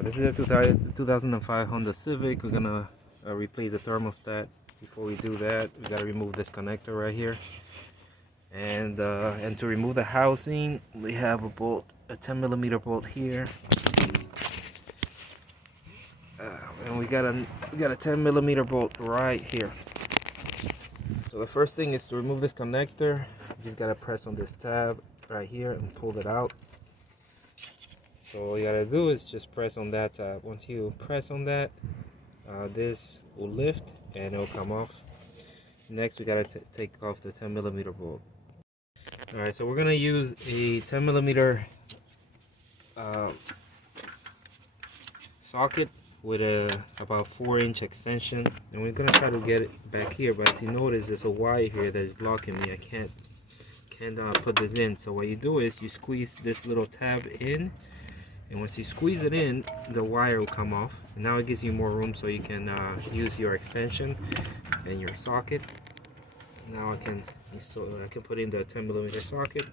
This is a 2005 Honda Civic. We're gonna replace the thermostat. Before we do that, we gotta remove this connector right here. And to remove the housing, we have a bolt, a 10mm bolt here. And we got a 10mm bolt right here. So the first thing is to remove this connector. You just gotta press on this tab right here and pull it out. So all you gotta do is just press on that tab. Once you press on that, this will lift and it'll come off. Next, we gotta take off the 10mm bolt. All right, so we're gonna use a 10mm socket with about 4-inch extension, and we're gonna try to get it back here. But as you notice, there's a wire here that's blocking me. I can't put this in. So what you do is you squeeze this little tab in, and once you squeeze it in, the wire will come off. And now it gives you more room so you can use your extension and your socket. Now I can put in the 10mm socket,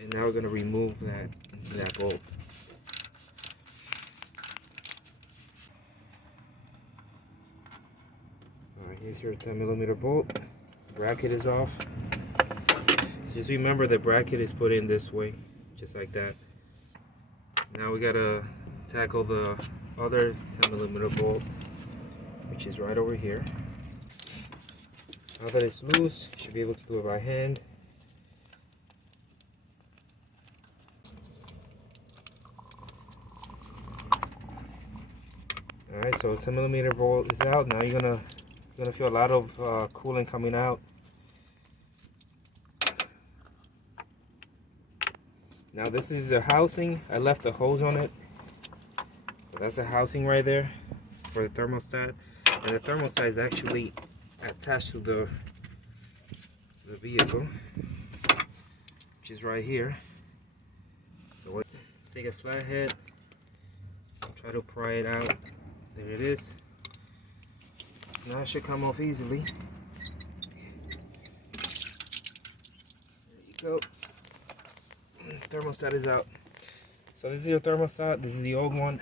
and now we're gonna remove that bolt. Alright, here's your 10mm bolt. Bracket is off. Just remember the bracket is put in this way, just like that. Now we gotta tackle the other 10mm bolt, which is right over here. Now that it's loose, you should be able to do it by hand. Alright, so 10mm bolt is out. Now you're gonna feel a lot of coolant coming out. Now this is the housing. I left the hose on it. So that's the housing right there for the thermostat. And the thermostat is actually attached to the vehicle, which is right here. So we'll take a flathead, try to pry it out. There it is. Now it should come off easily. There you go. Thermostat is out. So this is your thermostat. This is the old one.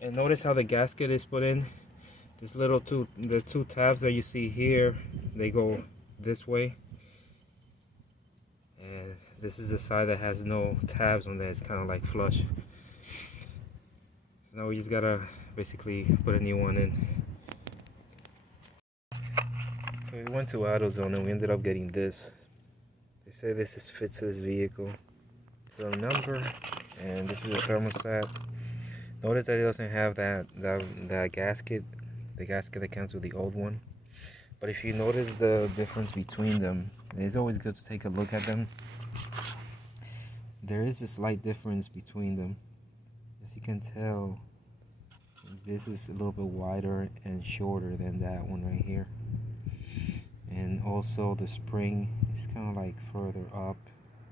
And notice how the gasket is put in. This little the two tabs that you see here, they go this way. And this is the side that has no tabs on there. It's kind of like flush. So now we just gotta basically put a new one in. So we went to AutoZone and we ended up getting this. They say this fits this vehicle. So number, and this is a thermostat. Notice that it doesn't have that gasket. The gasket that comes with the old one. But if you notice the difference between them, it's always good to take a look at them. There is a slight difference between them. As you can tell, this is a little bit wider and shorter than that one right here. And also the spring is kind of like further up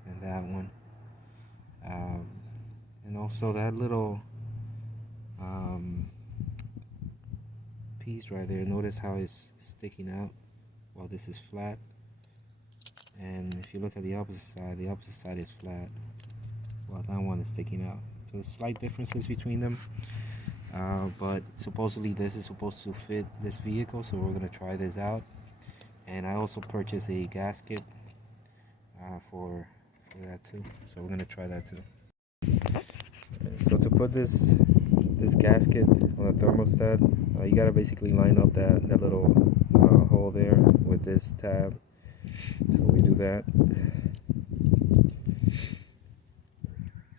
than that one. And also that little piece right there, notice how it's sticking out while this is flat. And if you look at the opposite side is flat while that one is sticking out. So there's slight differences between them, but supposedly this is supposed to fit this vehicle, so we're going to try this out. And I also purchased a gasket for that too, so we're going to try that too. Okay, so to put this gasket on the thermostat, you gotta basically line up that little hole there with this tab. So we do that,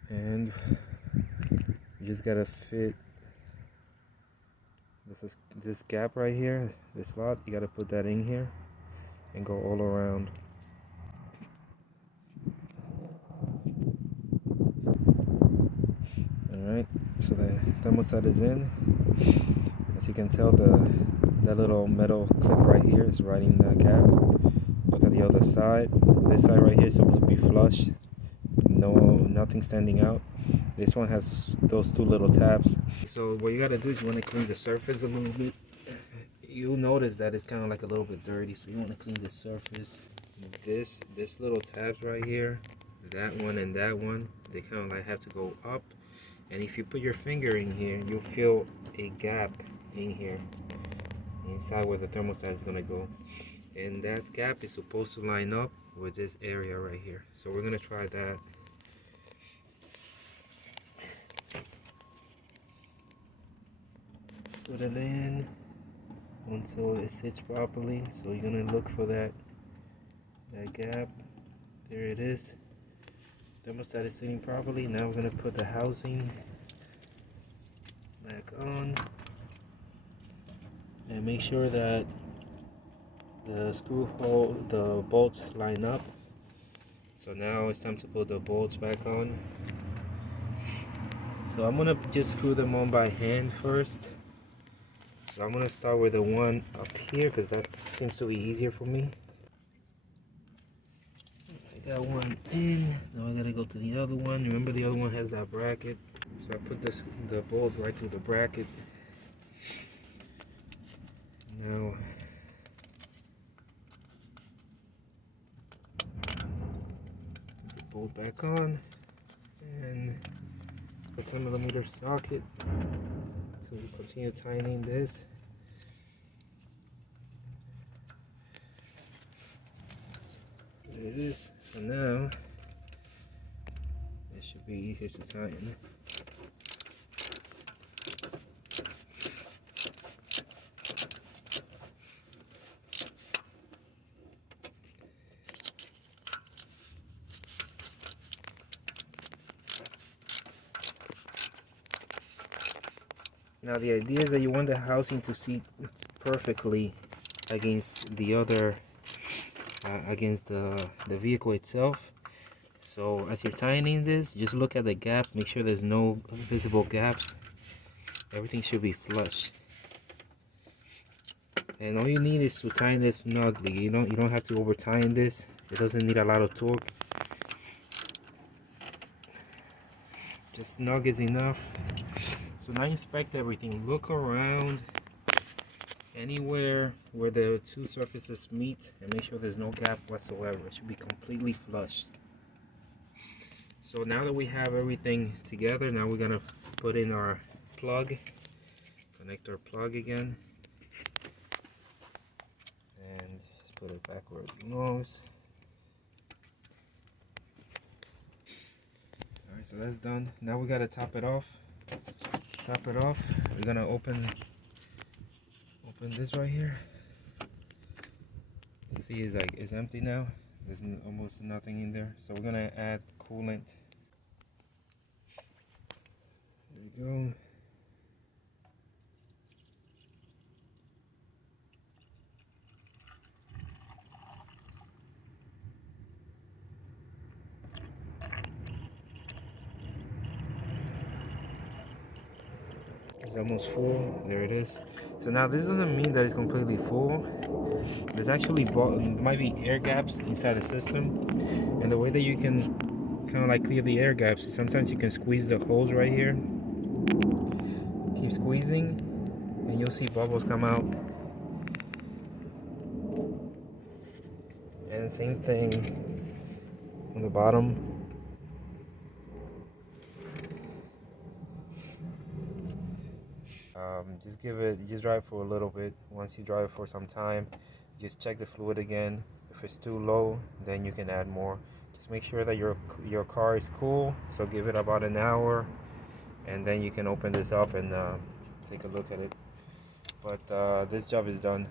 and you just gotta fit this gap right here, this slot. You gotta put that in here and go all around. Alright, so the thermostat is in. As you can tell, that little metal clip right here is right in that gap. Look at the other side. This side right here is supposed to be flush. Nothing standing out. This one has those two little tabs. So what you gotta do is you wanna clean the surface a little bit. You'll notice that it's kind of like a little bit dirty, so you wanna clean the surface. This little tabs right here, that one and that one, they kind of like have to go up, And if you put your finger in here, you'll feel a gap in here inside where the thermostat is going to go, and that gap is supposed to line up with this area right here. So we're going to try that. Put it in until it sits properly. So you're going to look for that gap. There it is. Thermostat is sitting properly. Now we're going to put the housing back on and make sure that the screw hole, the bolts line up. So now it's time to put the bolts back on. So I'm gonna just screw them on by hand first. So I'm gonna start with the one up here because that seems to be easier for me. I got one in. Now I gotta go to the other one. Remember, the other one has that bracket. So I put the bolt right through the bracket. Now put the bolt back on and a 10mm socket. So we continue tightening this. There it is. So now it should be easier to tighten. Now the idea is that you want the housing to seat perfectly against the other, against the vehicle itself. So as you're tightening this, just look at the gap, make sure there's no visible gaps. Everything should be flush. And all you need is to tighten this snugly. You don't have to over tighten this. It doesn't need a lot of torque. Just snug is enough. So now inspect everything. Look around anywhere where the two surfaces meet and make sure there's no gap whatsoever. It should be completely flush. So now that we have everything together, now we're gonna put in our plug, connect our plug again, and just put it back where it belongs. Alright, so that's done. Now we gotta top it off. We're gonna open this right here. See, it's empty now. There's almost nothing in there. So we're gonna add coolant. There we go. It's almost full. There it is. So now this doesn't mean that it's completely full. There's actually might be air gaps inside the system, and the way that you can kind of like clear the air gaps is sometimes you can squeeze the holes right here. Keep squeezing and you'll see bubbles come out. And same thing on the bottom. Just drive for a little bit. Once you drive for some time, just check the fluid again. If it's too low, then you can add more. Just make sure that your car is cool. So give it about an hour, and then you can open this up and take a look at it. But this job is done.